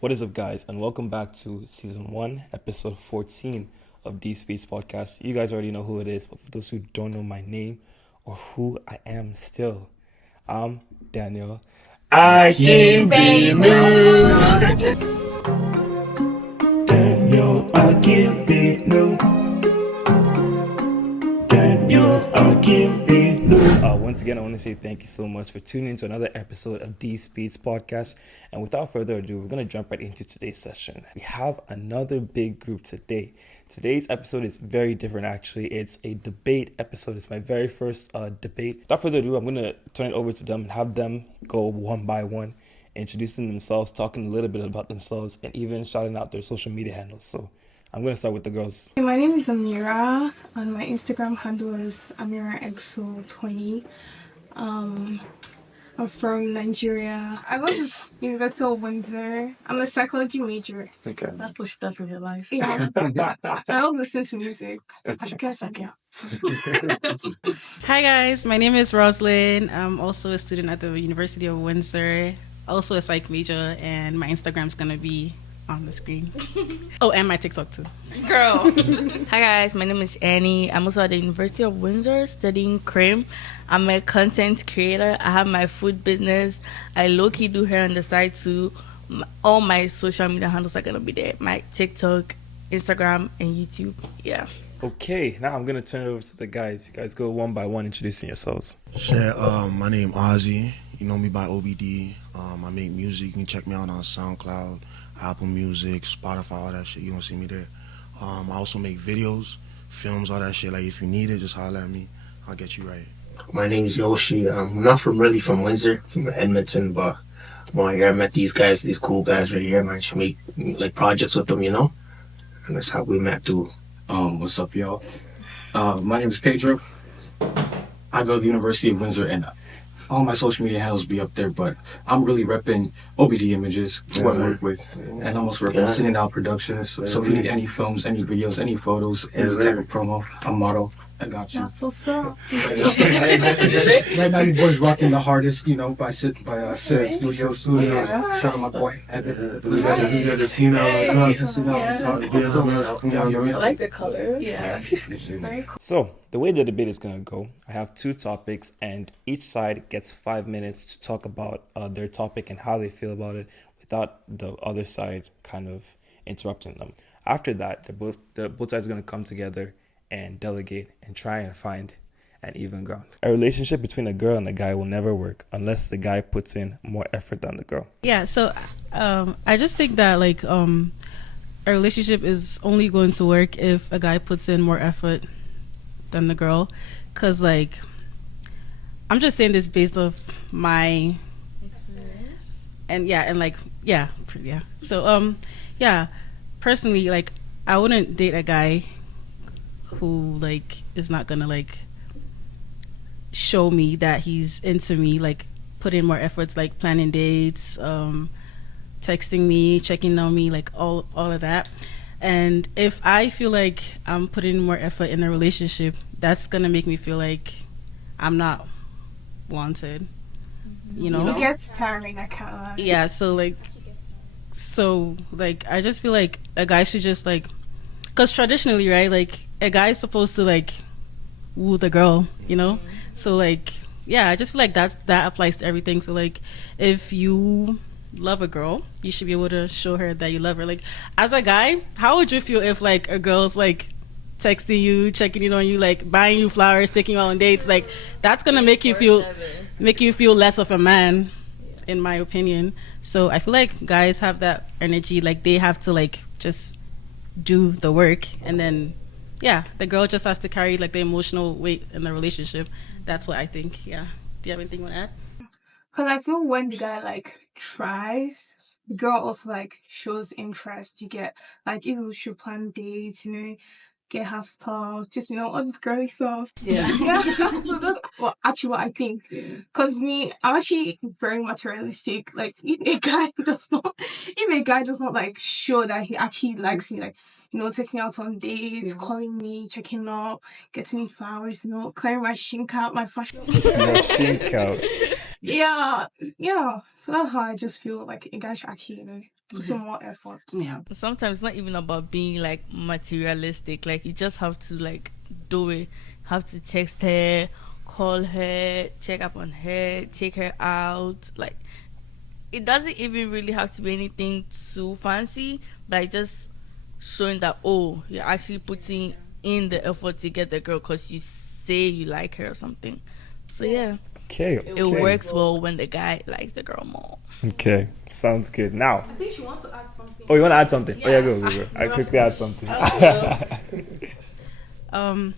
What is up, guys, and welcome back to season 1, episode 14 of D Speeds Podcast. You guys already know who it is, but for those who don't know my name or who I am still, I'm Daniel. I can be new. Daniel, I can be new. Daniel, I can be new. Once again, I want to say thank you so much for tuning into another episode of D Speeds Podcast. And without further ado, we're going to jump right into today's session. We have another big group today. Today's episode is very different, actually. It's a debate episode. It's my very first debate. Without further ado, I'm going to turn it over to them and have them go one by one, introducing themselves, talking a little bit about themselves, and even shouting out their social media handles. So I'm going to start with the girls. My name is Amira, and my Instagram handle is AmiraXO20. I'm from Nigeria. I went to University of Windsor. I'm a psychology major. Okay. That's what she does with her life. Yeah. I don't listen to music. I guess I can. Hi guys, my name is Roslyn. I'm also a student at the University of Windsor, also a psych major, and my Instagram's gonna be on the screen. Oh, and my TikTok too. Girl. Hi guys, my name is Annie. I'm also at the University of Windsor studying cream. I'm a content creator. I have my food business. I low-key do hair on the side too. All my social media handles are gonna be there. My TikTok, Instagram, and YouTube. Yeah. Okay, now I'm gonna turn it over to the guys. You guys go one by one, introducing yourselves. Shit, my name Ozzy. You know me by OBD. I make music. You can check me out on SoundCloud, Apple Music, Spotify, all that shit. You gonna see me there. I also make videos, films, all that shit. Like if you need it, just holler at me. I'll get you right. My name is Yoshi. I'm not really from Windsor, from Edmonton, but when I met these guys, these cool guys right here, I managed to make like projects with them, and that's how we met too. What's up, y'all? My name is Pedro. I go to the University of Windsor, and all my social media handles be up there, but I'm really repping OBD Images, who I work with, and I'm also repping Sitting Out Productions. So if you need any films, any videos, any photos, any type of promo, I'm model. I got you. That's what's up. Right now, you boys rocking the hardest, by Sid Studio. Shout out my boy, Evan. We got the Tina on I like the color. Yeah. Very cool. So the way the debate is gonna go, I have two topics, and each side gets 5 minutes to talk about their topic and how they feel about it, without the other side kind of interrupting them. After that, the both sides are gonna come together and delegate and try and find an even ground. A relationship between a girl and a guy will never work unless the guy puts in more effort than the girl. Yeah, so I just think that a relationship is only going to work if a guy puts in more effort than the girl, because I'm just saying this based off my experience. So personally, I wouldn't date a guy who is not gonna show me that he's into me, put in more efforts, planning dates, texting me, checking on me, all of that. And if I feel like I'm putting more effort in a relationship, that's gonna make me feel like I'm not wanted. It gets tiring, I can't lie. Yeah, so I just feel like a guy should just because traditionally, right, a guy is supposed to woo the girl, So I just feel like that applies to everything. So if you love a girl, you should be able to show her that you love her. As a guy, how would you feel if a girl's texting you, checking in on you, buying you flowers, taking you out on dates? That's gonna make you feel less of a man, in my opinion. So I feel like guys have that energy, they have to just do the work, and then the girl just has to carry the emotional weight in the relationship. That's what I think. Yeah. Do you have anything you want to add? Because I feel when the guy tries, the girl also shows interest. You get if you should plan dates, get her stuff, just all this girly stuff. Yeah. Yeah. So that's actually what I think. Because me, I'm actually very materialistic. If a guy does not show that he actually likes me, taking me out on dates, calling me, checking up, getting me flowers, clearing my shink out, my fashion. Your shink out. Yeah. So that's how I just feel like a guy should actually, Put some more effort. Yeah. Sometimes it's not even about being like materialistic. Like you just have to like do it. Have to text her, call her, check up on her, take her out. Like it doesn't even really have to be anything too fancy, but just showing that you're actually putting in the effort to get the girl because you say you like her or something. So yeah, Okay. it works well when the guy likes the girl more. Okay. Sounds good. Now. I think she wants to add something. Oh, you want to add something? Oh, yeah, go. Yeah. I quickly add something.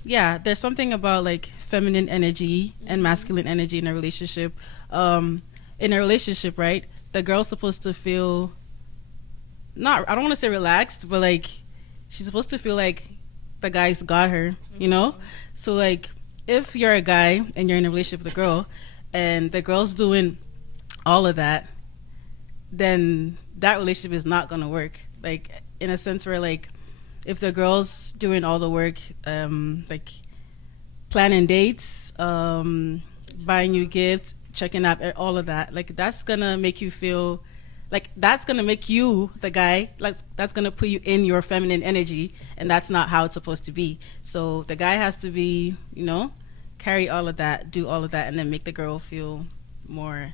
Yeah, there's something about like feminine energy and masculine energy in a relationship. In a relationship, right? The girl's supposed to feel I don't want to say relaxed, but like she's supposed to feel like the guy's got her, you know? So like if you're a guy and you're in a relationship with a girl and the girl's doing all of that, then that relationship is not going to work. Like in a sense where like if the girl's doing all the work, like planning dates, buying you gifts, checking up, all of that, like that's gonna make you feel like that's gonna make you the guy, like that's gonna put you in your feminine energy, and that's not how it's supposed to be. So the guy has to be, you know, carry all of that, do all of that, and then make the girl feel more,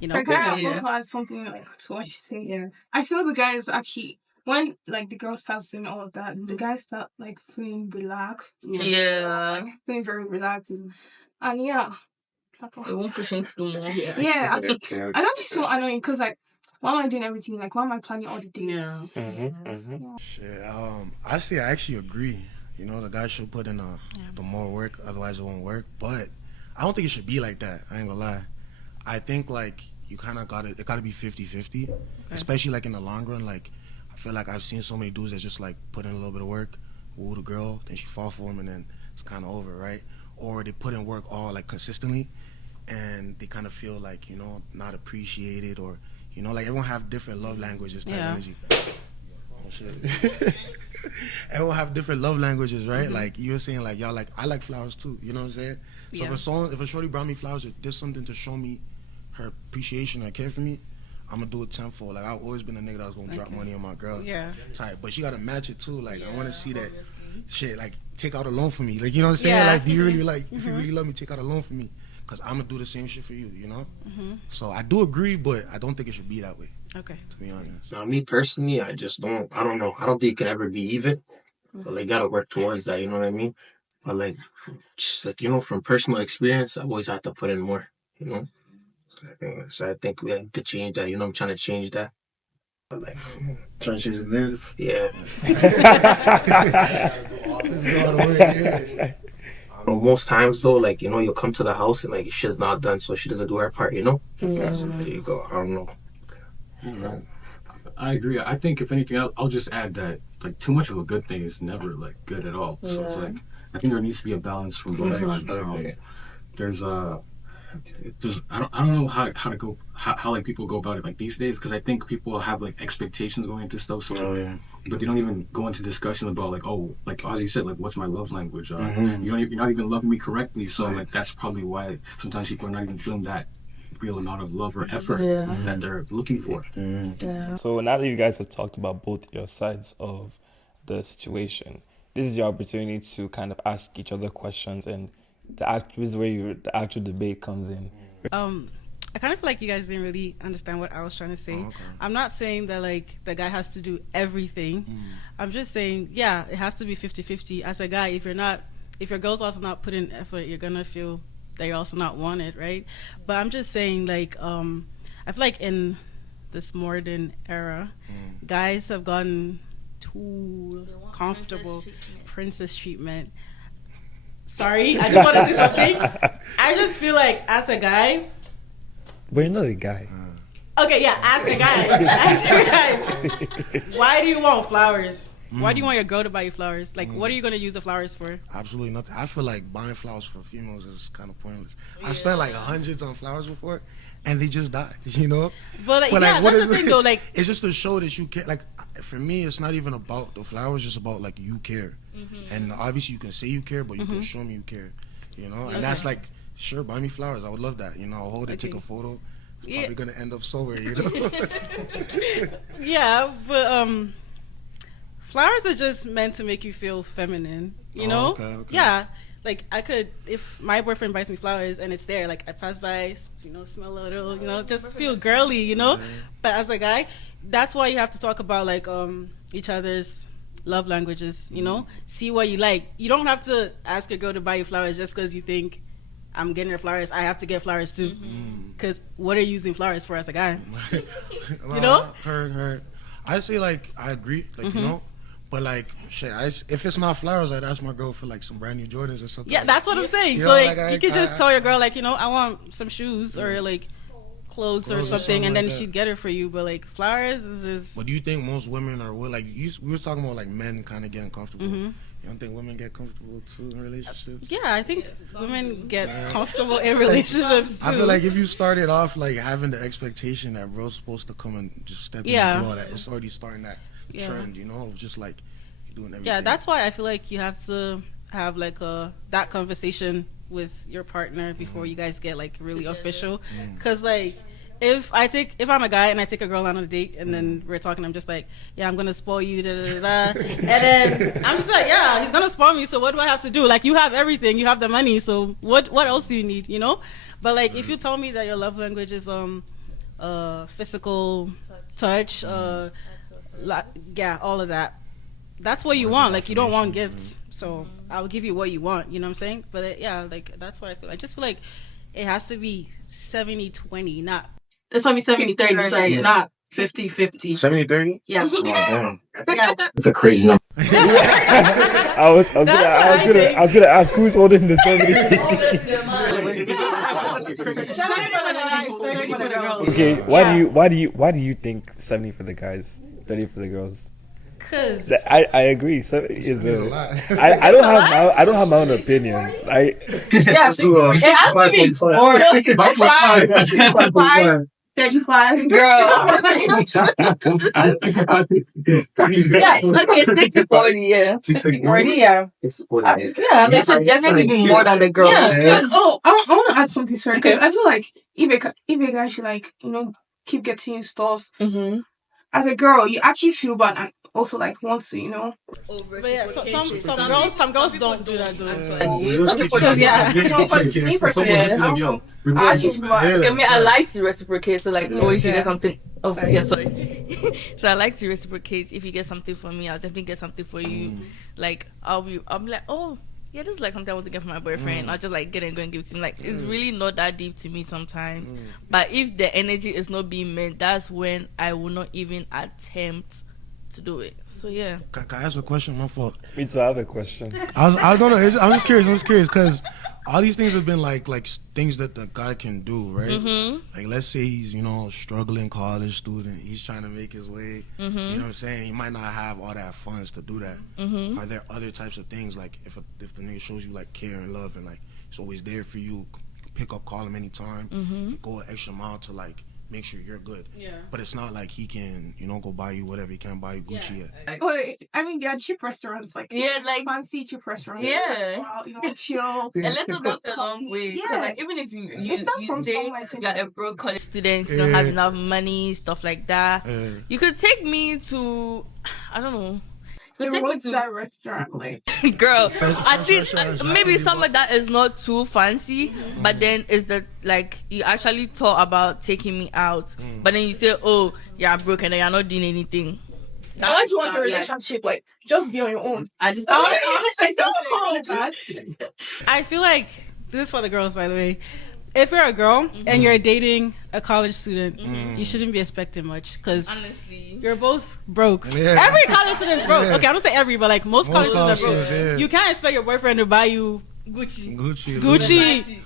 you know. But can I also add something like to what you say? Yeah, I feel the guys actually when like the girl starts doing all of that, the guys start like feeling relaxed. Yeah. Feeling very relaxed, and yeah, that's all. It won't push him to do more. Yeah, and that's just so annoying because like, why am I doing everything? Like, why am I planning all the things? Yeah. Shit, I say I actually agree. You know, the guy should put in the more work, otherwise it won't work. But I don't think it should be like that. I ain't gonna lie. I think like you kind of it gotta be 50-50, especially like in the long run. Like I feel like I've seen so many dudes that just like put in a little bit of work, woo the girl, then she fall for him, and then it's kind of over, right? Or they put in work all like consistently, and they kind of feel like, you know, not appreciated, or, you know, like everyone have different love languages type energy. Oh shit. Everyone have different love languages, right? Like you were saying, like y'all like I like flowers too. You know what I'm saying? So if a shorty brought me flowers or did something to show me her appreciation or care for me, I'm gonna do it tenfold. Like I've always been a nigga that was gonna drop money on my girl. Type, but she gotta match it too. Like I want to see that shit. Like take out a loan for me. Like you know what I'm saying? Like do you really like if you really love me, take out a loan for me. Cause I'm gonna do the same shit for you. You know? So I do agree, but I don't think it should be that way. Okay. To be honest. Now, me personally, I don't know. I don't think it can ever be even. But like, gotta work towards that. You know what I mean? But like, just like, you know, from personal experience, I've always had to put in more. You know? I think we could change that. You know, I'm trying to change that. But like, Trying to change the narrative. yeah. Most times though, like, you know, you'll come to the house and like shit's not done, so she doesn't do her part. You know? Yeah. So there you go. I don't know. I agree. I think if anything, I'll just add that like too much of a good thing is never like good at all. So it's like I think there needs to be a balance from both sides. There's I don't know how like people go about it like these days, because I think people have like expectations going into stuff, so but they don't even go into discussion about like, oh, like Ozzy said, like what's my love language? You're not even loving me correctly, so like that's probably why sometimes people are not even feeling that real amount of love or effort that they're looking for. So now that you guys have talked about both your sides of the situation, this is your opportunity to kind of ask each other questions, and this is where the actual debate comes in. I kind of feel like you guys didn't really understand what I was trying to say. I'm not saying that like the guy has to do everything. I'm just saying, yeah, it has to be 50-50. As a guy, if your girl's also not putting effort, you're gonna feel that you're also not wanted, right? But I'm just saying, like, I feel like in this modern era, guys have gotten too comfortable, princess treatment. Sorry, I just want to say something. I just feel like as a guy. But you're not a guy. Okay, yeah, as a guy. Why do you want flowers? Why do you want your girl to buy you flowers? Like, what are you going to use the flowers for? Absolutely nothing. I feel like buying flowers for females is kind of pointless. I've spent like hundreds on flowers before, and they just die, you know? But that's the thing, though. Like, it's just to show that you care. Like, for me, it's not even about the flowers, it's just about, like, you care. And obviously, you can say you care, but you can show me you care, you know? And that's like, sure, buy me flowers. I would love that, you know? I'll hold it, take a photo. Yeah. Probably gonna end up sober, you know. Yeah, but flowers are just meant to make you feel feminine, you know? Okay. Yeah. Like I could, if my boyfriend buys me flowers and it's there, like I pass by, smell a little, just feel girly, But as a guy, that's why you have to talk about like each other's love languages, see what you like. You don't have to ask your girl to buy you flowers just because you think I'm getting her flowers, I have to get flowers too. Because what are you using flowers for as a guy? Heard. I say like I agree, like but like shit, if it's not flowers, I'd ask my girl for like some brand new Jordans or something. Yeah, like that's what I'm saying. So you could just tell your girl like, I want some shoes or like clothes or something, and then like she'd get it for you. But like flowers is just. But do you think most women are like we were talking about like men kind of getting comfortable? You don't think women get comfortable too in relationships? Yeah, I think women get comfortable in relationships too. I feel like if you started off like having the expectation that bro's supposed to come and just step in the door, that it's already starting that trend, of just like doing everything. Yeah, that's why I feel like you have to have like that conversation with your partner before you guys get like really official. Because like if I'm a guy and I take a girl on a date and then we're talking, I'm just like, yeah, I'm gonna spoil you, da da da, and then I'm just like, yeah, he's gonna spoil me. So what do I have to do? Like, you have everything, you have the money. So what else do you need? But like, if you tell me that your love language is physical touch, all of that. That's what you want. Like, you don't want gifts, so I'll give you what you want. You know what I'm saying? But like that's what I feel. I just feel like it has to be 70-20, not. That's why we 70-30, sorry, not 50-50. 70-30? Yeah. Oh, damn. Yeah. That's a crazy number. I was gonna ask who's holding the 70. Okay, why do you think 70 for the guys, 30 for the girls? Cause I agree. So I don't have my own opinion. It has to be or 65, 35. Girl. Yeah, okay, 60-40, yeah. 60-40, yeah. Yeah, there should definitely be more than the girls. Yeah. Oh, I want to add something, sorry, because I feel like if a guy should like, keep getting stuff, as a girl, you actually feel bad and also like want to, But yeah, some girls don't do that though. I like to reciprocate. So like, if you get something. Oh, sorry. Yeah, sorry. So I like to reciprocate. If you get something for me, I'll definitely get something for you. Like I'll be like, oh. Yeah, this is like something I want to get for my boyfriend. I'll just like get it and go and give it to him. Like, it's really not that deep to me sometimes. But if the energy is not being met, that's when I will not even attempt to do it. So yeah. Can I ask a question? My fault. Me too. I have a question. I don't know. I'm just curious because all these things have been like things that the guy can do, right? Like, let's say he's struggling college student. He's trying to make his way. You know what I'm saying? He might not have all that funds to do that. Are there other types of things, like if the nigga shows you like care and love and like he's always there for you, pick up, call him anytime, you go an extra mile to like make sure you're good. Yeah. But it's not like he can, go buy you whatever. He can't buy you Gucci yet. But I mean, there are cheap restaurants, like fancy cheap restaurants. Yeah. Wow, chill. A little goes a long way. Yeah. Like, even if you say you're a broke college student, you don't have enough money, stuff like that. You could take me to, I don't know. The roadside restaurant, like girl, I think maybe somewhere that is not too fancy, but then is that like you actually thought about taking me out, but then you say, oh, you're broke and you're not doing anything. I want you want a relationship, like just be on your own. I want to say something. I feel like this is for the girls, by the way. If you're a girl and you're dating a college student, you shouldn't be expecting much because you're both broke. Yeah. Every college student is broke. Okay, I don't say every, but like most college students are broke. Yeah. You can't expect your boyfriend to buy you Gucci.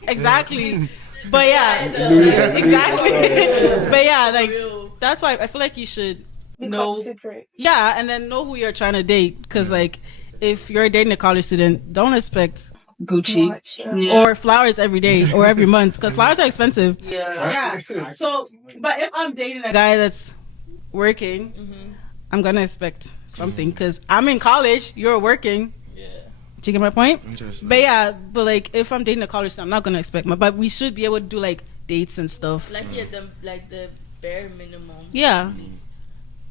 Exactly. But yeah, exactly. But yeah, like that's why I feel like you should know. Yeah, and then know who you're trying to date because like if you're dating a college student, don't expect Gucci or flowers every day or every month because flowers are expensive. Yeah. So, but if I'm dating a guy that's working, I'm gonna expect something because I'm in college. You're working. Yeah. Do you get my point? Interesting. But like if I'm dating a college student, I'm not gonna expect but we should be able to do like dates and stuff. Like the bare minimum. Yeah,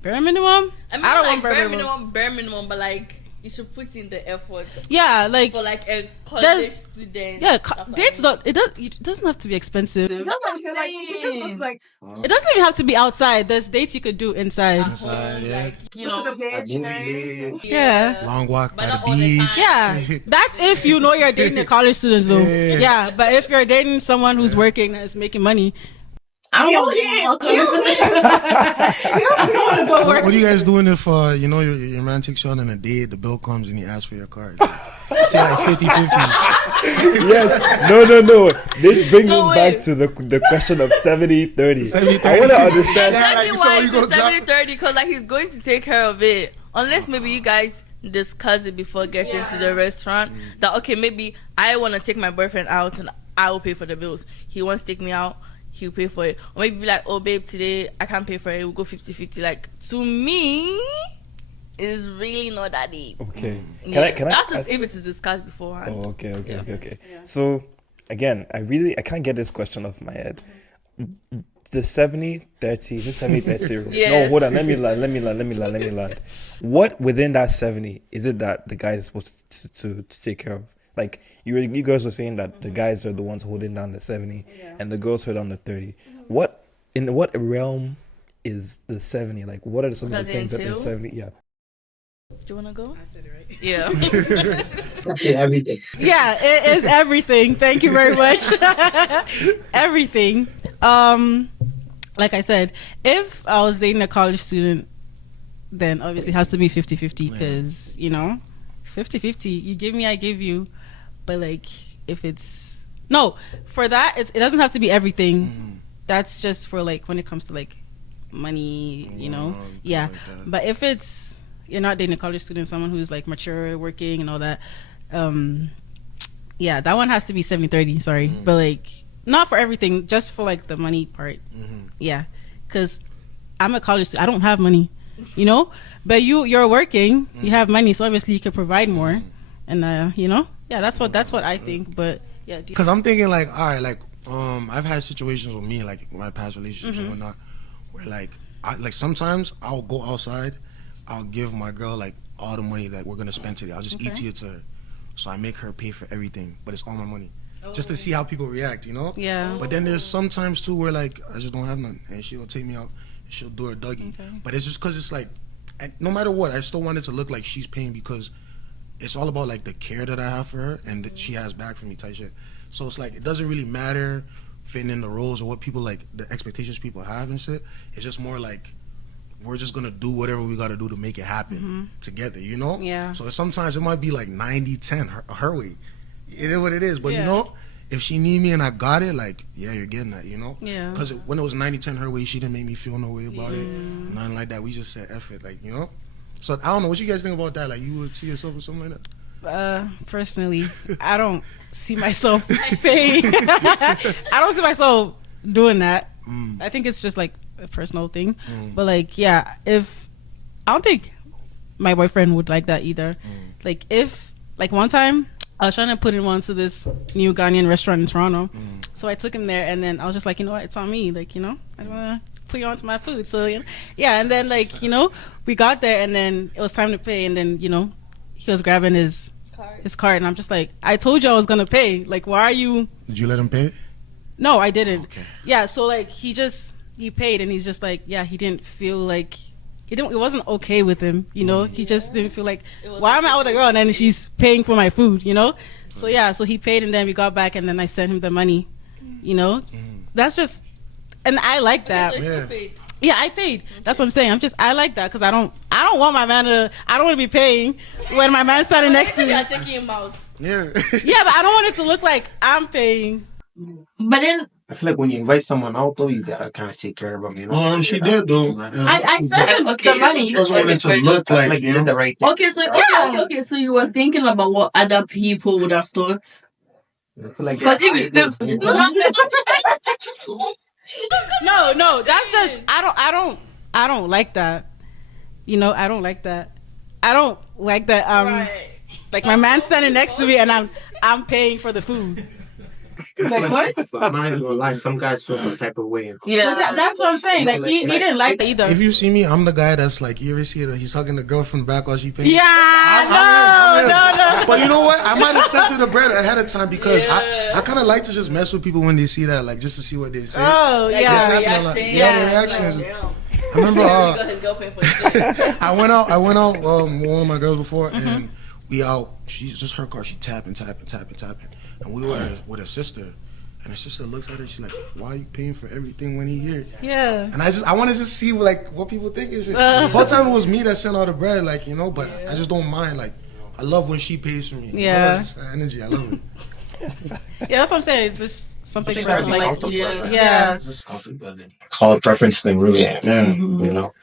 bare minimum. I mean, I don't like want bare minimum, but like you should put in the effort. Yeah, like For like a college there's student. yeah, That's what dates I mean. don't it doesn't have to be expensive. That's what I'm saying. Like, it just looks like It doesn't even have to be outside. There's dates you could do inside. Inside, yeah. Like, you go to know, the beach. Movie and- day, Yeah. long walk But by not the all the beach. time. Yeah, that's if you know you're dating a college student, though. Yeah. Yeah, but if you're dating someone who's working that's making money, I don't know. What are you guys doing if your man takes you out on a date, the bill comes and he asks for your card? Say like 50-50. Yes. No. This brings No, us back wait. to the question of 70-30. 70-30. I want to understand. Yeah, Exactly like, so why you go it's drop- 70-30, because like he's going to take care of it. Unless maybe you guys discuss it before getting to the restaurant. That okay, maybe I want to take my boyfriend out and I will pay for the bills. He wants to take me out, he'll pay for it. Or maybe be like, oh babe, today I can't pay for it, we'll go 50-50. Like, to me, it's really not that deep. Okay. Yeah. Can I? That's just if it's discussed beforehand. Oh, okay. So again, I can't get this question off my head. The 70-30, is it 70-30 rule? Yes. No, hold on. Let me land. What within that 70 is it that the guy is supposed to take care of? Like you guys were saying that the guys are the ones holding down the 70 and the girls hold down the 30. In what realm is the 70? Like what are some of the Does it things that the entail? 70? Yeah. Do you want to go? I said it right. Yeah. That's it, everything. yeah, it is everything. Thank you very much. Everything. Like I said, if I was dating a college student, then obviously it has to be 50-50 because, 50-50. You give me, I give you. But like, if it's... No, for that, it doesn't have to be everything. That's just for like, when it comes to like money, Yeah. like that. But if it's... You're not dating a college student, someone who's like mature, working and all that. Yeah, that one has to be 70-30, sorry. But like, not for everything, just for like the money part. Yeah, because I'm a college student. I don't have money, but you're working, you have money, so obviously you could provide more. And yeah, that's what I think. But yeah, Because I'm thinking like, all right, like I've had situations with me, like my past relationships and whatnot, where like sometimes I'll go outside, I'll give my girl like all the money that we're gonna spend today. I'll just ET to her, so I make her pay for everything, but it's all my money, just to see how people react, Yeah. But then there's sometimes too where like I just don't have none, and she'll take me out, and she'll do her Dougie. But it's just because it's like, and no matter what, I still want it to look like she's paying because it's all about like the care that I have for her and that she has back for me type shit. So it's like it doesn't really matter fitting in the roles or what people like the expectations people have and shit. It's just more like we're just gonna do whatever we gotta do to make it happen together, Yeah. So sometimes it might be like 90-10 her way. It is what it is, but if she need me and I got it, like you're getting that, Yeah. Because when it was 90-10 her way, she didn't make me feel no way about it, nothing like that. We just said F it, like So I don't know what you guys think about that. Like you would see yourself with something like that. Personally, I don't see myself paying. I don't see myself doing that. I think it's just like a personal thing. But like, yeah, I don't think my boyfriend would like that either. Like if, like one time, I was trying to put him onto this new Ghanaian restaurant in Toronto. So I took him there and then I was just like, you know what, it's on me. Like, I don't want to put you onto my food. So, yeah. And then like, we got there and then it was time to pay. And then, he was grabbing his card. And I'm just like, I told you I was going to pay. Like, why are you... Did you let him pay? No, I didn't. Okay. Yeah. So like, he paid and he's just like, yeah, he didn't feel like... It wasn't okay with him, He just didn't feel like, why am I out with a girl and then she's paying for my food, So yeah, so he paid and then we got back and then I sent him the money, That's just, and I like that. So you still paid. Yeah, I paid. That's what I'm saying. I like that because I don't want my man I don't want to be paying when my man's standing next to me. You're Yeah, taking him out. Yeah. but I don't want it to look like I'm paying. But then I feel like when you invite someone out, though, you gotta kind of take care of them, She did though. I sent him Okay, the money. She doesn't want it to look like like you did the right thing. okay, so you were thinking about what other people would have thought. I feel like Because if it's No, that's just I don't like that. I don't like that. I don't like that. right. Like my man standing next to me and I'm paying for the food. Like what? I'm not even gonna lie. Some guys feel some type of way. But that's what I'm saying. Like he didn't like that either. If you see me, I'm the guy that's like, you ever see that he's hugging the girl from the back while she paying? Yeah, I'm him. no. But you know what? I might have sent her the bread ahead of time because I kind of like to just mess with people when they see that, like just to see what they say. Oh, Like yeah. his reaction. Yeah, the reactions. Like, damn. I remember He got his girlfriend for shit. I went out with one of my girls before, and we out. She's just her car. She tapping, and we were with her sister, and her sister looks at her. She's like, "Why are you paying for everything when he here?" Yeah. And I want to just see like what people think and shit. Both time it was me that sent all the bread, like but I just don't mind. Like I love when she pays for me. Yeah. It's just the energy. I love it. Yeah, that's what I'm saying. It's just something Just personal. like, Like, yeah. yeah. Call it preference thing, really. Yeah. You know.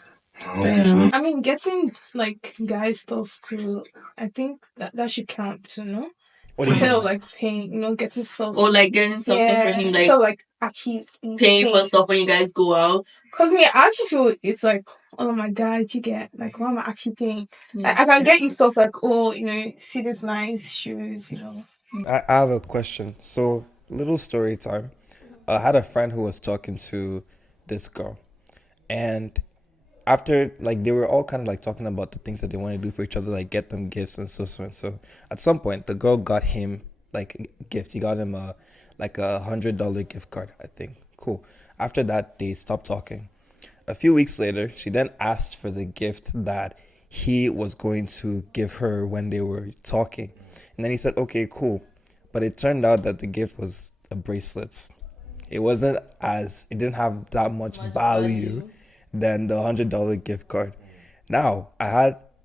I mean, getting like guy stuff too. I think that should count too, no? What do you Instead mean? of like paying, getting stuff. Or like getting something for him, like so like actually paying for stuff when you guys go out. Cause me, I actually feel it's like, oh my god, you get like, why am I actually paying? Like, I can get you stuff like, oh, see this nice shoes, I have a question. So, little story time. I had a friend who was talking to this girl, and after like they were all kind of like talking about the things that they want to do for each other, like get them gifts and so and so. At some point, the girl got him like a gift. He got him a $100 gift card, I think. Cool. After that, they stopped talking. A few weeks later, she then asked for the gift that he was going to give her when they were talking. And then he said, okay, cool. But it turned out that the gift was a bracelet. It didn't have that much value than the $100 gift card. Now,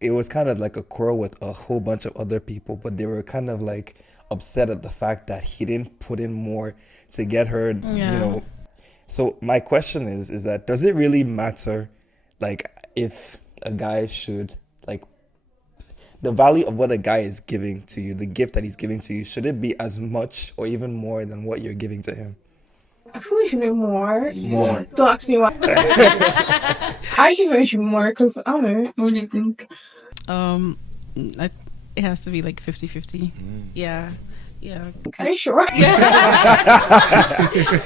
it was kind of like a quarrel with a whole bunch of other people, but they were kind of like upset at the fact that he didn't put in more to get her, So my question is that does it really matter, like, if a guy should, like, the value of what a guy is giving to you, the gift that he's giving to you, should it be as much or even more than what you're giving to him? I feel it should be more. More. Don't ask me why. I actually feel it should be more because I don't know. What do you think? It has to be like 50-50. Yeah. Are you sure? Yeah,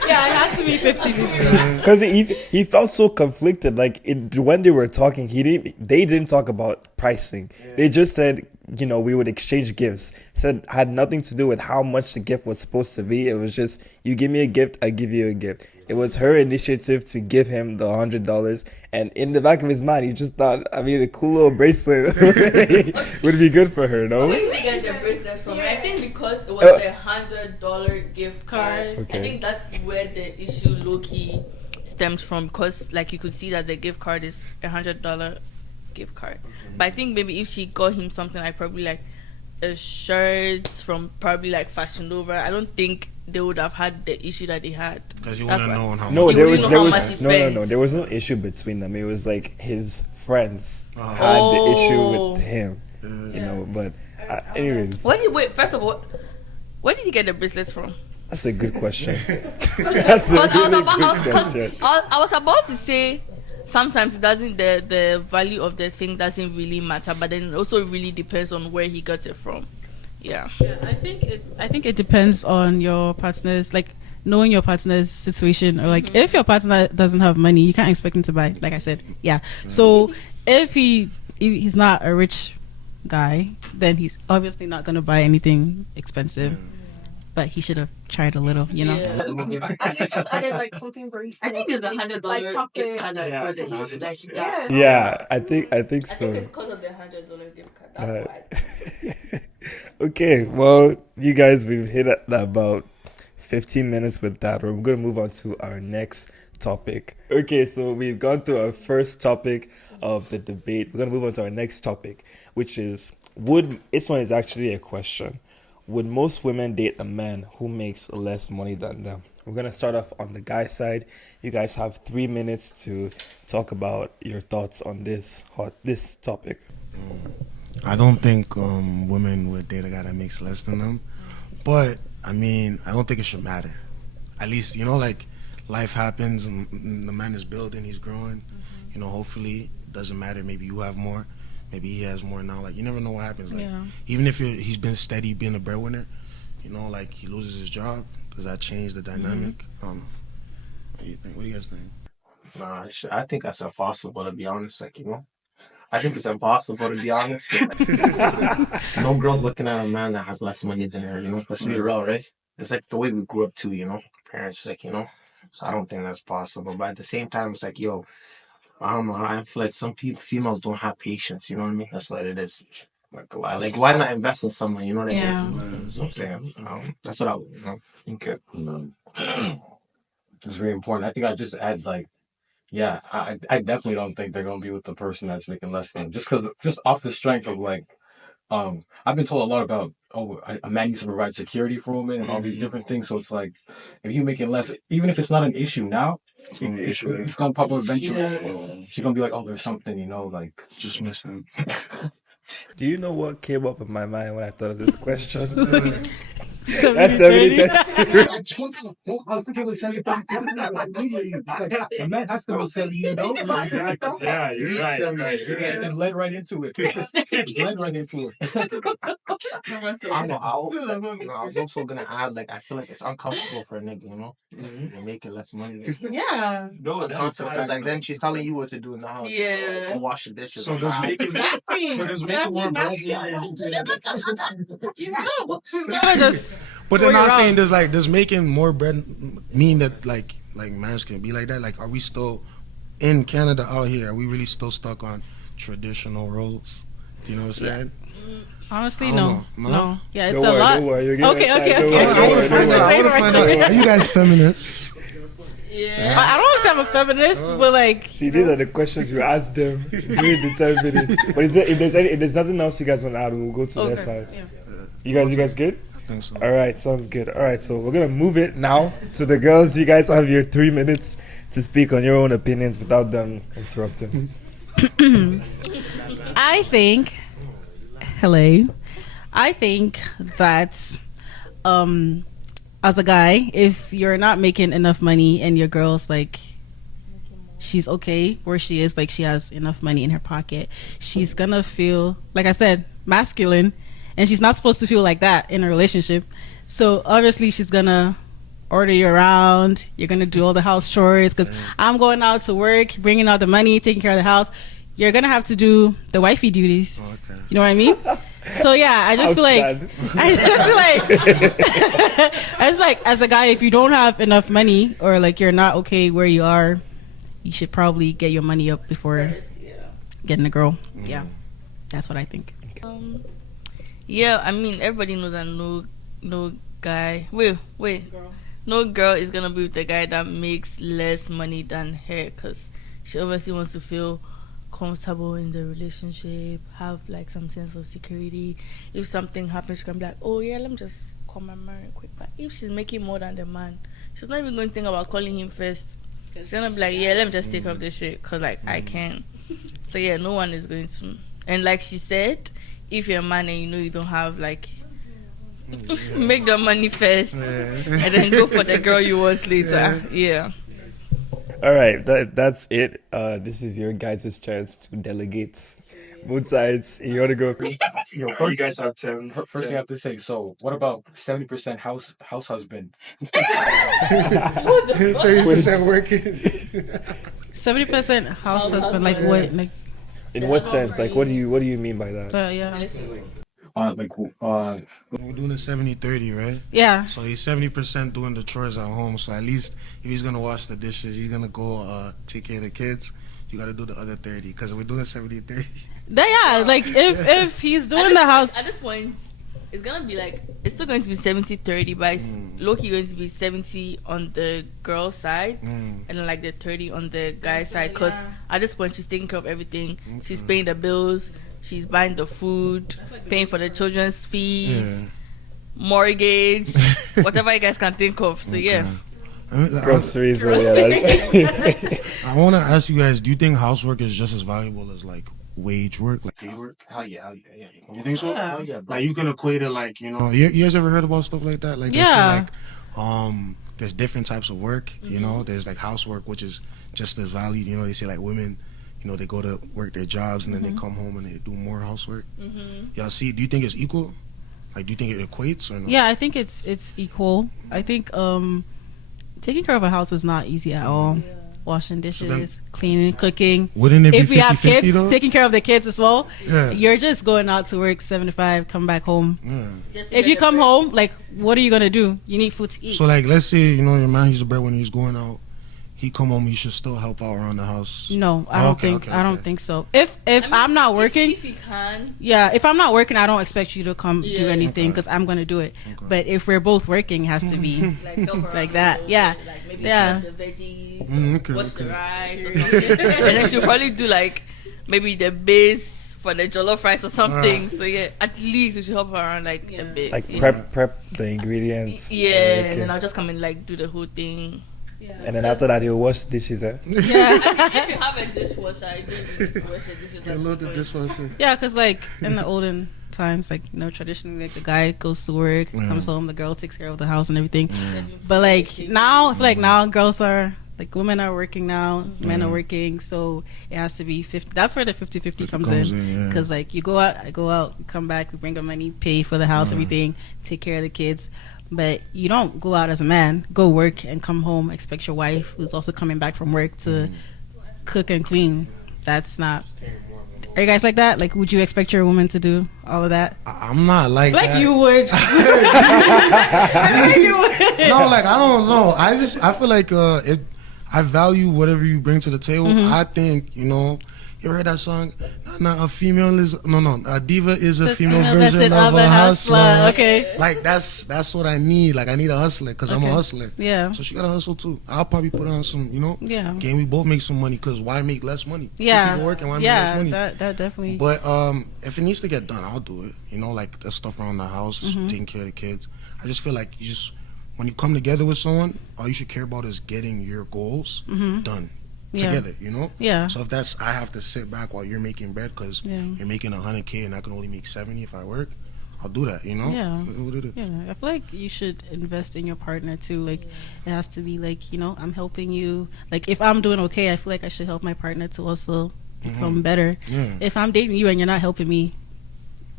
it has to be 50-50. Because he felt so conflicted. Like when they were talking, they didn't talk about pricing. They just said, we would exchange gifts. Said had nothing to do with how much the gift was supposed to be. It was just, you give me a gift, I give you a gift. It was her initiative to give him the $100, and in the back of his mind, he just thought, a cool little bracelet would be good for her. No. Where did we get the bracelet from? I think because it was a $100 gift card. Okay. I think that's where the issue low-key stems from, because like you could see that the gift card is $100 gift card. But I think maybe if she got him something like probably like a shirt from probably like Fashion Nova, I don't think they would have had the issue that they had. Because you wouldn't know how much. No, You there wouldn't was know there how was much he no. spends. There was no issue between them. It was like his friends had the issue with him, But anyways, First of all, where did you get the bracelets from? that's a good question. Because I was about to say sometimes it doesn't, the value of the thing doesn't really matter, but then it also really depends on where he got it from. Yeah, I think it depends on your partner's, like, knowing your partner's situation, or like if your partner doesn't have money, you can't expect him to buy, like I said. Yeah. So if he's not a rich guy, then he's obviously not going to buy anything expensive. But he should have tried a little, Yeah. I think just added like something very I think it's the $100 like gift chocolates. card. Yeah, I think so. I think it's because of the $100 gift card. That's why. Okay, well, you guys, we've hit at about 15 minutes with that. We're going to move on to our next topic. Okay, so we've gone through our first topic of the debate. We're going to move on to our next topic, which is, this one is actually a question. Would most women date a man who makes less money than them? We're going to start off on the guy side. You guys have 3 minutes to talk about your thoughts on this topic. I don't think women would date a guy that makes less than them. But, I don't think it should matter. At least, like, life happens and the man is building, he's growing. Hopefully, it doesn't matter. Maybe you have more. Maybe he has more now. Like, you never know what happens. Like, even if he's been steady being a breadwinner, like, he loses his job, Does that change the dynamic? I don't know. What do you think? What do you guys think? Nah, I think that's impossible to be honest. Like, I think it's impossible to be honest. No girl's looking at a man that has less money than her, Let's be real, right? It's like the way we grew up too, Parents, like, So I don't think that's possible. But at the same time, it's like, yo, I don't know. I feel like some people, females don't have patience. You know what I mean? That's what it is. Like, like why not invest in someone? You know what I Yeah. mean? That's what I'm saying. That's what I would, think. It's very important. I think I just add like, yeah, I definitely don't think they're gonna be with the person that's making less than just off the strength of like, I've been told a lot about a man needs to provide security for women and all these different things. So it's like if you're making less, even if it's not an issue now, it's gonna pop up eventually. She's gonna be like, oh, there's something, like Just missing. Do you know what came up in my mind when I thought of this question? 70, That's 30. 70. I was thinking the same thing. The man has to be 70, Yeah, you're right. and led right into it. Led right into it. I was also gonna add, like, I feel like it's uncomfortable for a nigga, You're making less money. Yeah. No, Because, like, then she's telling you what to do in the house. Yeah. Go wash the dishes. So does making Exactly. but does making more bread? He's not just. But they're Go not around. saying does making more bread mean that like mans can be like that? Like, are we still in Canada out here? Are we really still stuck on traditional roles? Do you know what I'm saying? Honestly, I no. don't know. No? Yeah, it's Don't a worry, lot. don't worry, you'll get Okay. that time. Don't I worry, wanna don't worry. I want to find out. Are you guys feminists? Yeah. I don't want to say I'm a feminist, but like, See, these are the questions you ask them during the 10 minutes. But if there's nothing else you guys want to add, we'll go to the next slide. Yeah. You guys good? I think so. All right, sounds good. All right, so we're gonna move it now to the girls. You guys have your 3 minutes to speak on your own opinions without them interrupting. I think, hello, I think that, as a guy, if you're not making enough money and your girl's like, she's okay where she is, like she has enough money in her pocket, she's gonna feel, like I said, masculine, and she's not supposed to feel like that in a relationship. So obviously she's gonna order you around, you're gonna do all the house chores, because I'm going out to work, bringing out the money, taking care of the house. You're gonna have to do the wifey duties. Okay. You know what I mean? So yeah, I just feel like as a guy, if you don't have enough money or like you're not okay where you are, you should probably get your money up before getting a girl. Yeah, that's what I think. Yeah, I mean, everybody knows that no guy. Wait. No girl is gonna be with a guy that makes less money than her, because she obviously wants to feel comfortable in the relationship, have like some sense of security. If something happens, she can be like, oh yeah, let me just call my man real quick. But if she's making more than the man, she's not even going to think about calling him first. She's gonna be like, yeah, let me just take off this shit, because like I can. So yeah, no one is going to. And like she said, if you're a man and you know you don't have like, make the money first and then go for the girl you want later. Yeah. All right, that's it. This is your guys' chance to delegate both sides. You want to go? First, You guys have 10. first thing I have to say, so what about 70% house husband? 30% working. 70% house husband, like what? Like In what sense? Like, what do you mean by that? yeah, We're doing a 70-30, right? yeah. So he's 70% doing the chores at home. So at least if he's gonna wash the dishes, he's gonna go take care of the kids. You gotta do the other 30 because we're doing 70-30. Yeah, like if he's doing the house, At this point, it's gonna be like, it's still going to be 70-30, but it's low-key going to be 70 on the girl side and then like the 30 on the guy side, because at this point she's taking care of everything. She's paying the bills, she's buying the food, paying for the children's fees, mortgage, whatever you guys can think of. So yeah. Groceries. I want to ask you guys: do you think housework is just as valuable as like wage work, like paid work? Hell yeah. You think so? Hell yeah, bro. Like you can equate it, like you guys ever heard about stuff like that? Like they Yeah. say, like there's different types of work. You know, there's like housework, which is just as valued. You know, they say like women, they go to work their jobs and then they come home and they do more housework. Y'all see? Do you think it's equal? Like, do you think it equates or no? Yeah, I think it's equal. I think taking care of a house is not easy at all. Washing dishes, cleaning, cooking. Wouldn't it be if you have 50-50 kids, though? taking care of the kids as well. Yeah. You're just going out to work 7 to 5, come back home. Yeah. If you come home, like, what are you gonna do? You need food to eat. So like, let's say your man, he's a breadwinner, he's going out. He come home, he should still help out around the house. No, I don't think. I don't think so. If I'm not working, if you can, if I'm not working, I don't expect you to come do anything because I'm gonna do it. Okay. But if we're both working, it has to be like that. Yeah, like maybe yeah. cut the veggies, Okay, wash the okay. rice or something, and then she'll probably do like maybe the base for the jollof rice or something. So yeah, at least we should help her around like a bit. Like yeah. prep the ingredients. Yeah, Okay. and then I'll just come and like do the whole thing. And then after that, you'll wash dishes. Eh? If you have a dishwasher, I do need to wash the dishes. I love the dishwasher. Yeah, because like in the olden times, like traditionally, like the guy goes to work, comes home, the girl takes care of the house and everything. But like now, I feel like now girls are like women are working now, men are working, so it has to be 50. That's where the 50-50 comes in. Because like you go out, I go out, we come back, we bring our money, pay for the house, everything, take care of the kids. But you don't go out as a man, go work and come home, expect your wife, who's also coming back from work, to cook and clean. That's not. Are you guys like that? Like, would you expect your woman to do all of that? I'm not like that. You would. I think you would. No, like, I don't know. I feel like I value whatever you bring to the table. I think, you ever heard that song? A female is a diva is a female version of a hustler. Okay. Like that's what I need. Like I need a hustler because I'm a hustler. Yeah. So she got to hustle too. I'll probably put on some, Yeah. Game. We both make some money because why make less money? Yeah. Two people working, why make less money? That definitely. But if it needs to get done, I'll do it. Like the stuff around the house, taking care of the kids. I just feel like when you come together with someone, all you should care about is getting your goals done. Together, Yeah. So if I have to sit back while you're making bread because you're making $100K and I can only make 70 if I work, I'll do that. Yeah. What it is. Yeah. I feel like you should invest in your partner too. Like it has to be like I'm helping you. Like if I'm doing okay, I feel like I should help my partner to also become better. Yeah. If I'm dating you and you're not helping me,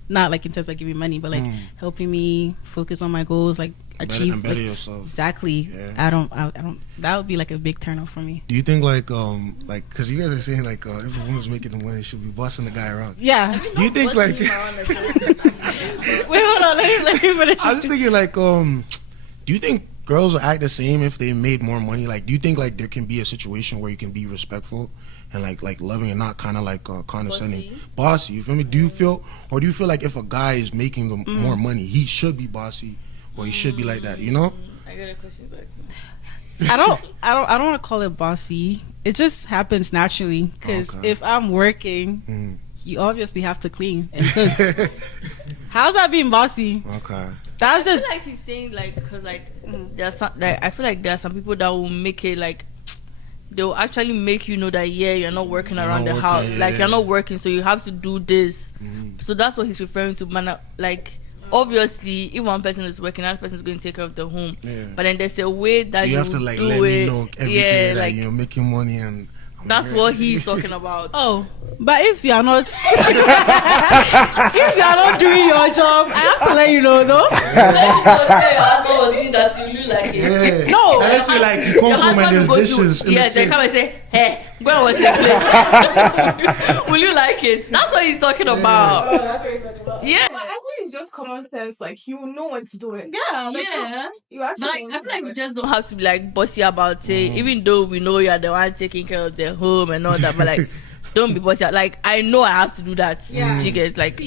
not like in terms of giving money, but like helping me focus on my goals, like achieve better yourself. Exactly. Yeah. I don't. That would be like a big turn off for me. Do you think like because you guys are saying like if a woman's making the money, she'll be bossing the guy around? Yeah. Do you think like? Wait, hold on. Let me finish. I was thinking like do you think girls will act the same if they made more money? Like, do you think like there can be a situation where you can be respectful and like loving and not kind of like condescending, bossy? You feel me? Do you feel like if a guy is making more money, he should be bossy, or he should be like that? I got a question back. I don't want to call it bossy. It just happens naturally because if I'm working, you obviously have to clean and cook. How's that being bossy? Okay. That's I just feel like he's saying like because like there's some like I feel like there are some people that will make it like they'll actually make you know that you're not working around the house, like you're not working, so you have to do this. So that's what he's referring to, man. Like obviously, if one person is working, another person is going to take care of the home. Yeah. But then there's a way that you have to like do let me know everything that like, you're making money and. That's what he's talking about. Oh, but if you're not, doing your job, I have to let you know, no. No, let's say like you come home and there's dishes. Yeah, they come and say, "Hey, go and wash your plate." Will you like it? That's what he's talking about. Oh, that's what he's talking about. Yeah. But I think it's just common sense. Like you know when to do it. Yeah, like, You actually. But like, I feel like we just don't have to be like bossy about it, even though we know you're the one taking care of the home and all that. But like, don't be bossy. Like, I know I have to do that. Yeah. She gets like.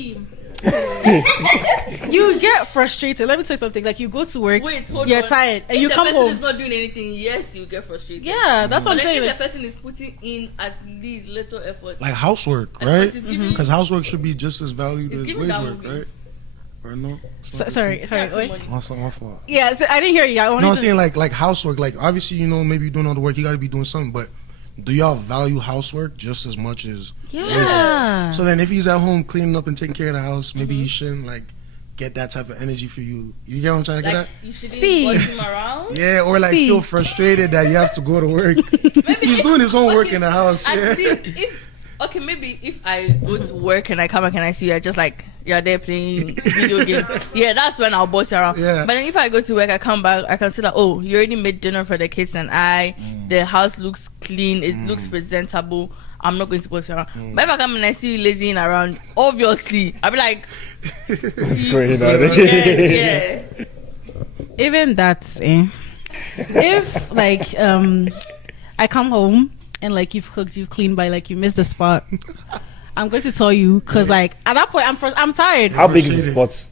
You get frustrated. Let me tell you something. Like you go to work, you're tired, and you come home. If the person is not doing anything, yes, you get frustrated. Yeah, that's what I'm saying. If the person is putting in at least little effort, like housework, right? Because housework should be just as valued as wage work, right? Or no? Sorry. Wait. Also, my fault. Yeah, so I didn't hear you. I'm saying like housework. Like obviously, maybe you're doing all the work. You got to be doing something, but. Do y'all value housework just as much as yeah? So then, if he's at home cleaning up and taking care of the house, maybe he shouldn't like get that type of energy for you. You get what I'm trying to get at? You shouldn't watch him around. Yeah, or like feel frustrated that you have to go to work. He's doing his own work in the house. Yeah. Maybe if I go to work and I come back and I see you, I just like you're there playing video game. Yeah, that's when I'll boss you around. Yeah. But then if I go to work, I come back, I can see that, oh, you already made dinner for the kids and the house looks clean, it looks presentable. I'm not going to boss you around. But if I come and I see you lazying around, obviously, I'll be like, What's going on? yeah. Even that, if like I come home and like you've cooked, you've cleaned, by like you missed the spot, I'm going to tell you, because like at that point I'm tired. How big is the spot?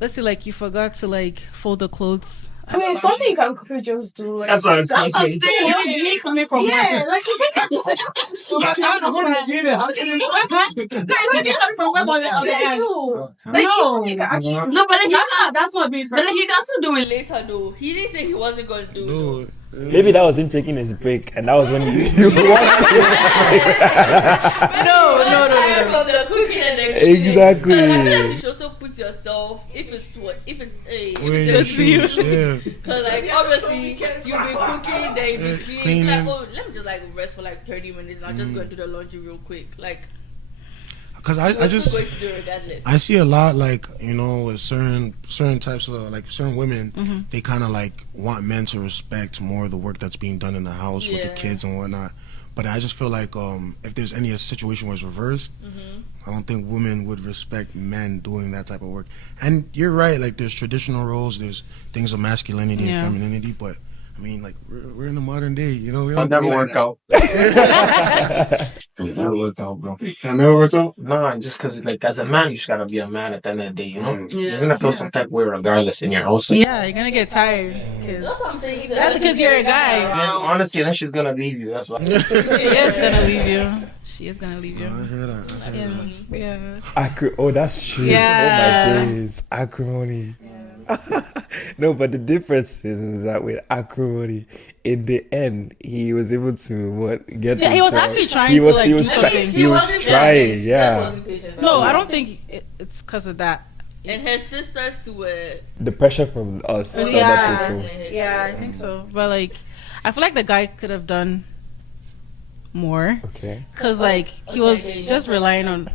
Let's say like you forgot to like fold the clothes. I mean, something you can quickly just do. Like, That's what I'm that's what I'm thinking. saying. Me coming from Yeah, like so I can't understand. No, it's like me coming from web on the end. No, but then That's not being but then he can still do it later though. He didn't say he wasn't going to do it. Maybe that was him taking his break, and that was when you No. From the cooking and the cleaning. Exactly. Because I feel like you should also put yourself, if it's you. Because like obviously you'll be cooking, then you'll be cleaning. Like, oh, let me just like rest for like 30 minutes and I'll just go and do the laundry real quick. Like, Because I just going to do it regardless. I see a lot, like, you know, with certain types of, like, certain women, they kind of like want men to respect more of the work that's being done in the house with the kids and whatnot. But I just feel like if there's any situation where it's reversed, I don't think women would respect men doing that type of work. And you're right, like, there's traditional roles, there's things of masculinity and femininity, but I mean, like, we're in the modern day, you know. I'll never work out. Never worked out, bro. That never worked out? Nah, just because, like, as a man, you just gotta be a man at the end of the day, you know? You're gonna feel some type of way regardless in your house. Yeah, you're gonna get tired. That's what I'm saying. That's because you're a guy. And honestly, then she's gonna leave you, that's why. She is gonna leave you. She is gonna leave you. I hear that. Yeah. Oh, that's true. Yeah. Oh my days, acrimony. No, but the difference is that with acrimony, in the end, he was able to get. Yeah, he was actually trying to like he do was something. he was trying. Yeah. No, I don't think it's because of that. And her sisters were. The pressure from us, other people. Yeah, I think so. But like, I feel like the guy could have done more. Okay. Cause like he was just relying on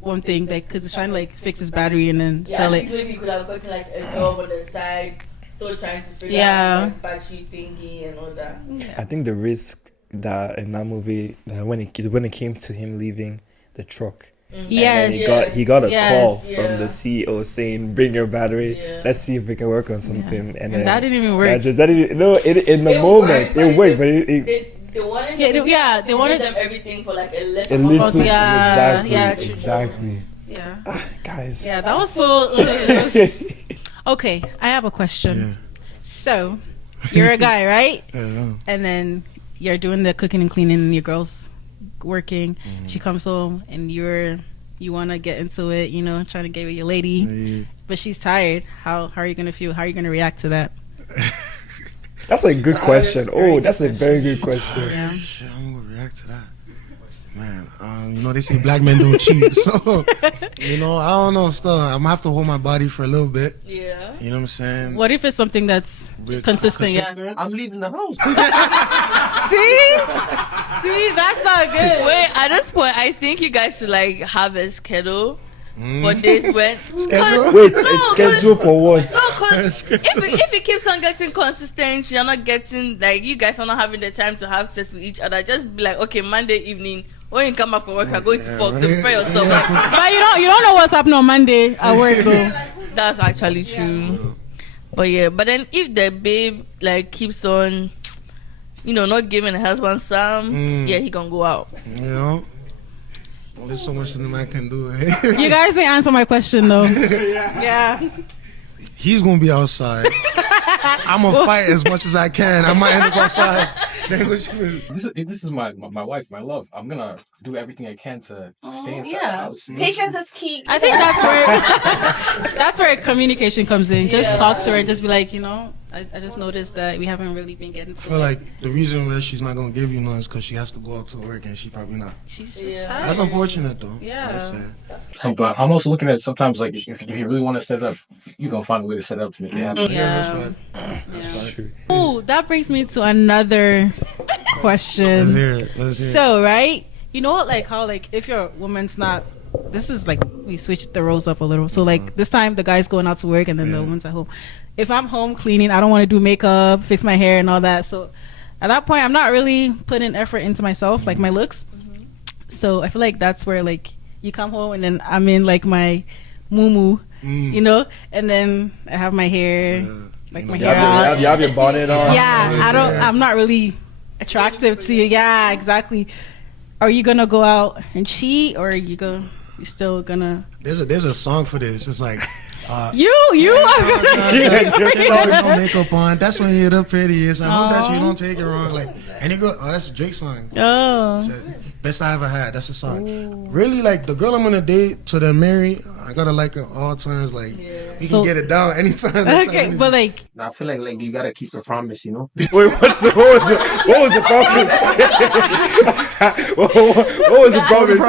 one thing, like, cause he's trying to like fix his battery and then sell it. Maybe he could have gotten like a job on the side, still trying to figure Yeah. out like, battery thingy and all that. I think the risk that in that movie, that when it came to him leaving the truck, Yes. and he got a call Yes. from the CEO saying, "Bring your battery. Yeah. Let's see if we can work on something." And then that didn't even work. That didn't, no, in the moment it worked, but They wanted They wanted them everything for like a a lesser little amount of exactly. Yeah. Guys. Yeah, that was so. Okay, I have a question. Yeah. So, you're a guy, right? Yeah. And then you're doing the cooking and cleaning, and your girl's working. She comes home, and you want to get into it, you know, trying to get with your lady, but she's tired. How are you gonna feel? How are you gonna react to that? That's a good question. Oh, that's a very good question. Yeah. Shit, I'm gonna react to that. Man, you know, they say black men don't cheat, so, you know, I don't know, still, I'm gonna have to hold my body for a little bit. Yeah. You know what I'm saying? What if it's something that's consistent? Yeah. I'm leaving the house. See, that's not good. Wait, at this point, I think you guys should like have a schedule for days when. Schedule? Wait, it's scheduled for what? No, because if it keeps on getting consistent, you're not getting, like, you guys are not having the time to have sex with each other. Just be like, okay, Monday evening, when you come back from work, you're going to fuck, to prepare yourself. But you don't know what's happening on Monday at work, though. That's actually true. But yeah, but then if the babe, like, keeps on, you know, not giving the husband some, yeah, he can go out. You know? Only so much the man can do. You guys didn't answer my question, though. Yeah. He's gonna be outside. I'm gonna fight as much as I can. I might end up outside. This is my wife, my love. I'm gonna do everything I can to stay inside the house. Patience is key. I think that's where communication comes in. Just talk to her and just be like, you know, I just noticed that we haven't really been getting to I feel like the reason why she's not gonna give you none is because she has to go out to work and she probably not. She's just tired. That's unfortunate though. Yeah. That's sad. So, but I'm also looking at sometimes like if you really want to set it up, you gonna find a way to set it up to make it happen. Yeah. That's true. Oh, that brings me to another question. Let's hear it. So, right, you know, like how, like, if your woman's not, this is like we switch the roles up a little. So like this time the guy's going out to work and then the woman's at home. If I'm home cleaning, I don't want to do makeup, fix my hair and all that. So at that point, I'm not really putting effort into myself, like my looks. So I feel like that's where like you come home and then I'm in like my muumuu, you know, and then I have my hair, like my hair out. You have your bonnet on. Yeah, I'm not really attractive to you. Yeah, exactly. Are you gonna go out and cheat, or are you still gonna? There's a song for this. It's like. You are gonna They always no makeup on. That's when you're the prettiest. I hope that you don't take it wrong. Like, and you go, oh, that's a Drake song. Oh, Best I ever had. That's a song. Really, like the girl I'm gonna date to then marry, I gotta like her all times. Like, we can get it down anytime. okay, but like, I feel like you gotta keep your promise, you know. Wait, what was the problem? what was the problem?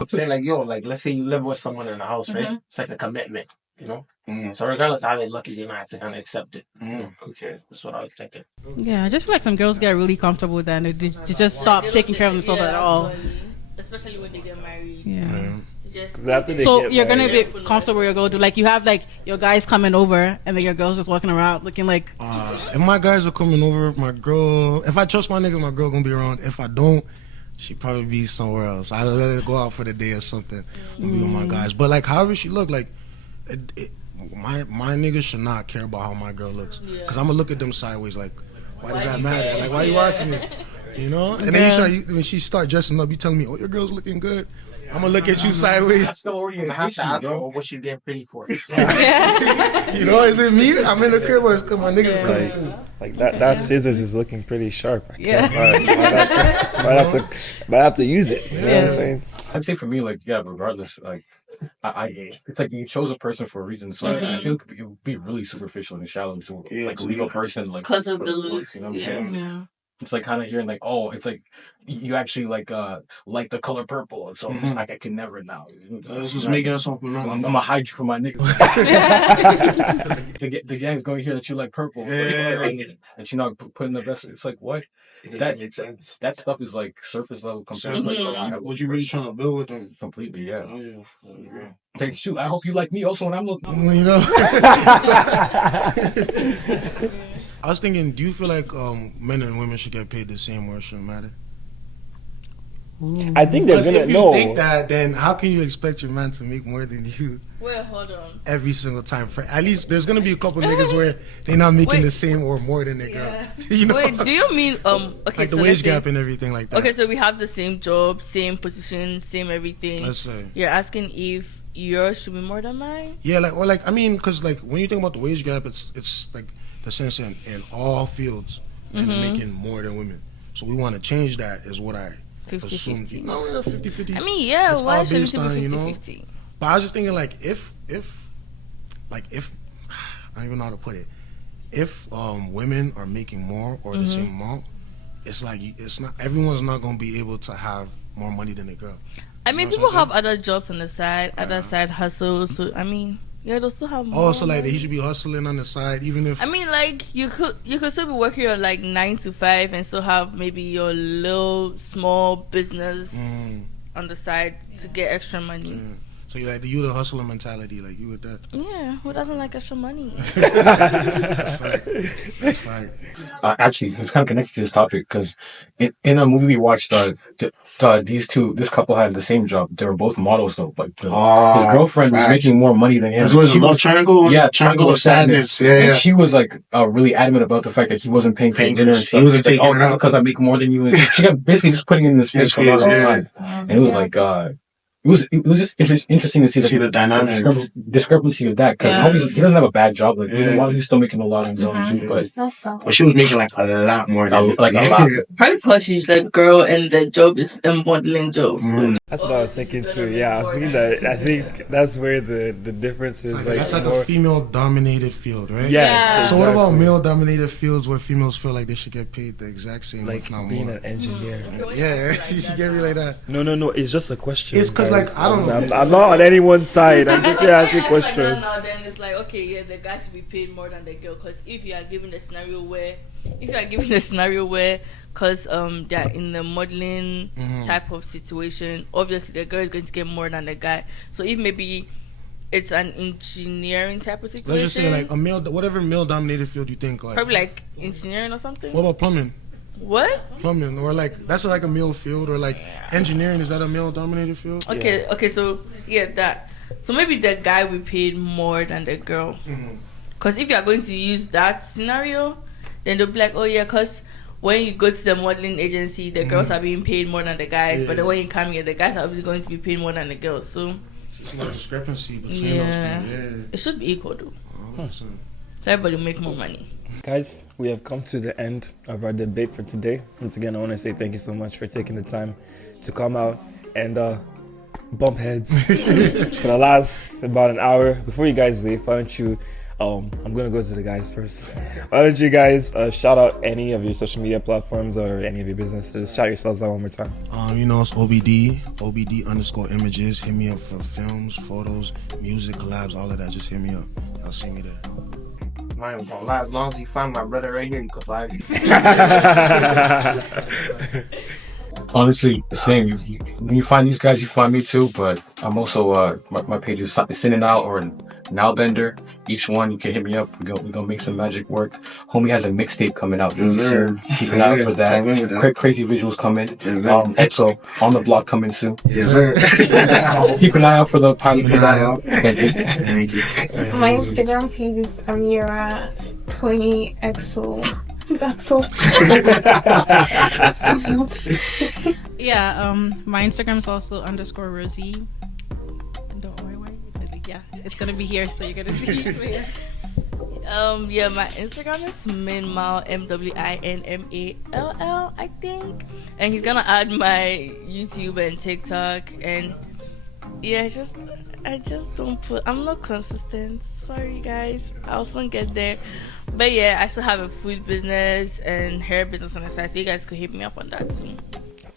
I'm saying like, yo, like let's say you live with someone in the house, right? It's like a commitment, you know. So regardless of how they look, you're gonna have to kind of accept it. Okay, that's what I was thinking. yeah, I just feel like some girls get really comfortable with that and they just stop taking care of themselves at all. Especially when they get married. Yeah. So you're gonna be comfortable with your girl, like you have like your guys coming over and then your girl's just walking around looking like. If my guys are coming over, my girl. If I trust my niggas, my girl gonna be around. If I don't, she probably be somewhere else. I let her go out for the day or something and be with my guys. But like, however she look, like, my niggas should not care about how my girl looks, cause I'm gonna look at them sideways. Like, why does that matter? Like, why you watching me? You know? And then when she start dressing up, you telling me, oh, your girl's looking good. I'm gonna look at you sideways. That's the orientation, to ask her what she getting pretty for. You know, is it me? I'm in the crib or because my niggas coming through. Like that scissors is looking pretty sharp. Might have to use it. You know what I'm saying? I'd say for me, like, yeah, regardless, like, it's like you chose a person for a reason. So I feel it would be really superficial and shallow to like leave a person like because of the looks. You know what I'm saying? Yeah. It's like kind of hearing like, oh, it's like you actually like the color purple, so it's like I can never now. This is making something wrong. I'm gonna hide you from my nigga. the gang's going to hear that you like purple, and she not putting the best. It's like what? That makes sense. That stuff is like surface level compared to like what you really trying to build with them. Completely, yeah. Oh yeah. Hey, shoot, I hope you like me also when I'm looking. You know. I was thinking, do you feel like men and women should get paid the same or it shouldn't matter? I think they're gonna know. If you think that, then how can you expect your man to make more than you? Wait, hold on. Every single time. For at least there's gonna be a couple niggas where they're not making the same or more than their girl. You know? Wait, do you mean okay? Like the wage gap and everything like that. Okay, so we have the same job, same position, same everything. Let's say you're asking if yours should be more than mine. Yeah, I mean, because like when you think about the wage gap, it's like the sense in all fields men are making more than women. So we want to change that, is what I 50-50. No, 50-50. I mean, yeah, it's why all shouldn't based it be on, 50-50? But I was just thinking, like, if I don't even know how to put it. If women are making more or the same amount, it's like it's not everyone's not gonna be able to have more money than a girl. I mean, people have other jobs on the side, other side hustles. So I mean, yeah, they'll still have more. Oh, so like he should be hustling on the side, even if. I mean, like you could still be working your like 9 to 5 and still have maybe your little small business on the side to get extra money. So you the hustler mentality, like you with that? Yeah, who doesn't like extra money? That's fine. Actually, it's kind of connected to this topic because in a movie we watched, this couple had the same job. They were both models though, but his girlfriend was making more money than him. This was a love triangle. Yeah, triangle of sadness. Yeah, and she was like really adamant about the fact that he wasn't paying for dinner and stuff. He wasn't taking her out because I make more than you. And she got basically just putting in this space for a long time, and it was like. It was just interesting to see the dynamic discrepancy of that because he doesn't have a bad job. Like while he's still making a lot on his own too, but she was making like a lot more than a lot. Probably because she's the girl and the job is a modeling job. That's what I was thinking too. Yeah, I was thinking that. I think that's where the difference is. Like that's like a female-dominated field, right? Yeah. So what about male-dominated fields where females feel like they should get paid the exact same, like if not being more? an engineer? Yeah, you get me like that. No. It's just a question. It's because like I don't know. I'm not on anyone's side. I'm just asking questions. No, then it's like okay, yeah, the guy should be paid more than the girl. Because if you are given a scenario where because they're in the modeling type of situation. Obviously, the girl is going to get more than the guy. So if maybe it's an engineering type of situation, let's just say like a male, whatever male-dominated field you think, like probably like engineering or something. what about plumbing? What? Plumbing, or like that's like a male field, or like engineering, is that a male-dominated field? Okay, so yeah, that. So maybe the guy will pay more than the girl. Because if you are going to use that scenario, then they'll be like, oh yeah, because when you go to the modeling agency, the girls are being paid more than the guys, but then when you come here, the guys are obviously going to be paid more than the girls. So It's no discrepancy between those things. Yeah. it should be equal though. 100%. So everybody make more money. Guys, we have come to the end of our debate for today. Once again, I want to say thank you so much for taking the time to come out and bump heads for the last about an hour. Before you guys leave, why don't you, I'm going to go to the guys first. Why don't you guys shout out any of your social media platforms or any of your businesses? Shout yourselves out one more time. It's OBD_images. Hit me up for films, photos, music, collabs, all of that. Just hit me up. Y'all see me there. I ain't gonna lie, as long as you find my brother right here, you can find me. Honestly, the same. When you find these guys, you find me too. But I'm also my page is Sending Out or Now Bender. Each one you can hit me up. We gonna make some magic work. Homie has a mixtape coming out really soon. Keep an eye out for that. Crazy visuals coming. Also on the block coming soon. Yes, sir. Keep an eye out for the pilot for that. Thank you. My Instagram page is Amira20XO. That's all. Yeah, my Instagram is also _Rosie. Yeah, it's gonna be here, so you're gonna see it. Yeah, my Instagram is Minmal MWINMALL, I think, and he's gonna add my YouTube and TikTok, and yeah, I just don't put. I'm not consistent. Sorry, guys. I'll soon get there. But yeah, I still have a food business and hair business on the side, so you guys could hit me up on that too.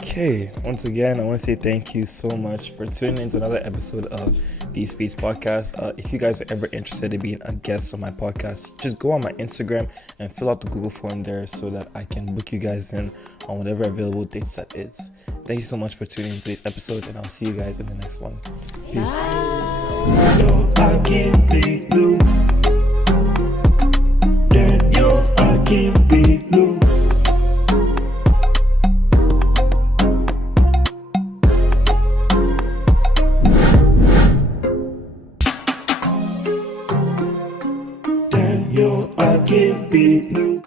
Okay, once again, I want to say thank you so much for tuning into another episode of the Speeds Podcast. If you guys are ever interested in being a guest on my podcast, just go on my Instagram and fill out the Google form there so that I can book you guys in on whatever available dates that is. Thank you so much for tuning into today's episode, and I'll see you guys in the next one. Peace. No, I can't be blue.